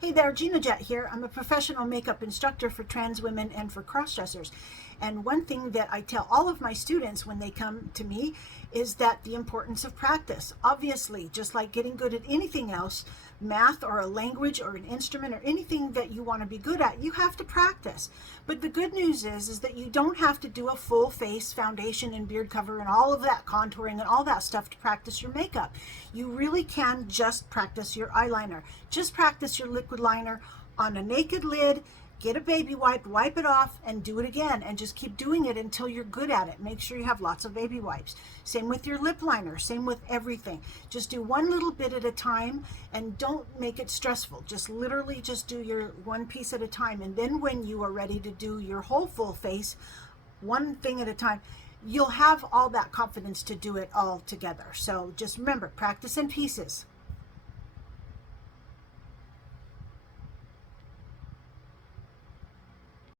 Hey there, Gina Jet here. I'm a professional makeup instructor for trans women and for crossdressers. And one thing that I tell all of my students when they come to me is that the importance of practice. Obviously, just like getting good at anything else, math or a language or an instrument or anything that you want to be good at, you have to practice. But the good news is that you don't have to do a full face foundation and beard cover and all of that contouring and all that stuff to practice your makeup. You really can just practice your eyeliner. Just practice your liquid liner on a naked lid. Get a baby wipe, wipe it off, and do it again, and just keep doing it until you're good at it. Make sure you have lots of baby wipes. Same with your lip liner, same with everything. Just do one little bit at a time, and don't make it stressful. Just literally just do your one piece at a time, and then when you are ready to do your whole full face, one thing at a time, you'll have all that confidence to do it all together. So just remember, practice in pieces.